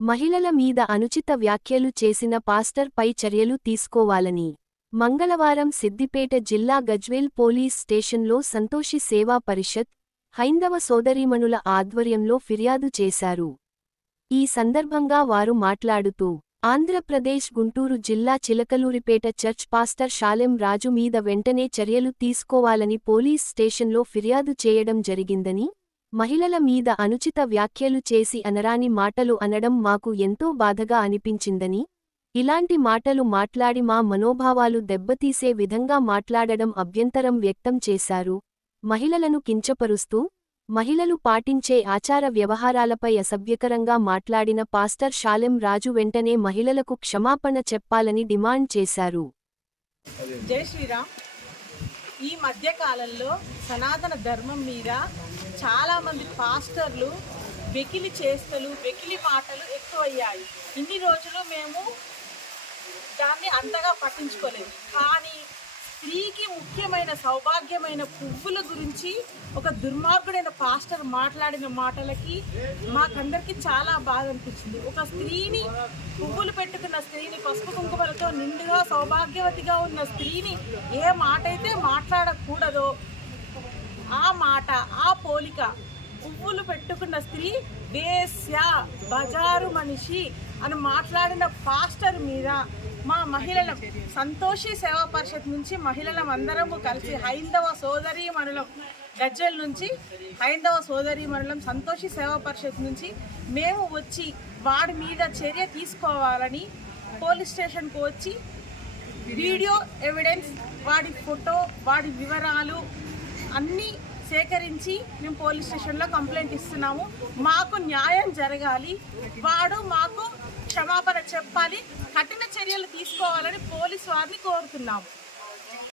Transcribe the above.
మహిళల మీద అనుచిత వ్యాఖ్యలు చేసిన పాస్టర్ పై చర్యలు తీసుకోవాలని. మంగళవారం సిద్దిపేట జిల్లా గజ్వేల్ పోలీస్ స్టేషన్లో సంతోషి సేవా పరిషత్ హైందవ సోదరీమణుల ఆధ్వర్యంలో ఫిర్యాదు చేశారు. ఈ సందర్భంగా వారు మాట్లాడుతూ ఆంధ్రప్రదేశ్ గుంటూరు జిల్లా చిలకలూరిపేట చర్చ్ పాస్టర్ షాలెం రాజు మీద వెంటనే చర్యలు తీసుకోవాలని పోలీస్ స్టేషన్లో ఫిర్యాదు చేయడం జరిగిందని మహిళల మీద అనుచిత వ్యాఖ్యలు చేసి అనరాని మాటలు అనడం మాకు ఎంతో బాధగా అనిపించిందని ఇలాంటి మాటలు మాట్లాడి మా మనోభావాలు దెబ్బతీసే విధంగా మాట్లాడడం అభ్యంతరం వ్యక్తం చేశారు. మహిళలను కించపరుస్తూ మహిళలు పాటించే ఆచార వ్యవహారాలపై అసభ్యకరంగా మాట్లాడిన పాస్టర్ షాలెం రాజు వెంటనే మహిళలకు క్షమాపణ చెప్పాలని డిమాండ్ చేశారు. జై శ్రీరామ్. ఈ మధ్య కాలంలో సనాతన ధర్మం మీద చాలామంది పాస్టర్లు వెకిలి చేస్తలు వెకిలి మాటలు ఎక్కువయ్యాయి. ఇన్ని రోజులు మేము దాన్ని అంతగా పట్టించుకోలేదు. కానీ స్త్రీకి ముఖ్యమైన సౌభాగ్యమైన పువ్వుల గురించి ఒక దుర్మార్గుడైన పాస్టర్ మాట్లాడిన మాటలకి మాకందరికి చాలా బాధ అనిపించింది. ఒక స్త్రీని పువ్వులు పెట్టుకున్న స్త్రీని పసుపు కుంకుమలతో నిండుగా సౌభాగ్యవతిగా ఉన్న స్త్రీని ఏ మాట అయితే మాట్లాడకూడదో ఆ మాట ఆ పోలిక పువ్వులు పెట్టుకున్న స్త్రీ వేశ్య బజారు మనిషి అని మాట్లాడిన పాస్టర్ మీద మా మహిళల సంతోషి సేవా పరిషత్ నుంచి మహిళలం అందరము కలిసి హైందవ సోదరి మనులం గజ్జల్ నుంచి హైందవ సోదరి మనులం సంతోషి సేవా పరిషత్ నుంచి మేము వచ్చి వాడి మీద చర్య తీసుకోవాలని పోలీస్ స్టేషన్కు వచ్చి వీడియో ఎవిడెన్స్ వాడి ఫోటో వాడి వివరాలు అన్నీ సేకరించి మేము పోలీస్ స్టేషన్లో కంప్లైంట్ ఇస్తున్నాము. మాకు న్యాయం జరగాలి. వాడు మాకు క్షమాపణ చెప్పాలి కఠిన చర్యలు తీసుకోవాలని పోలీసు వారిని కోరుతున్నాము.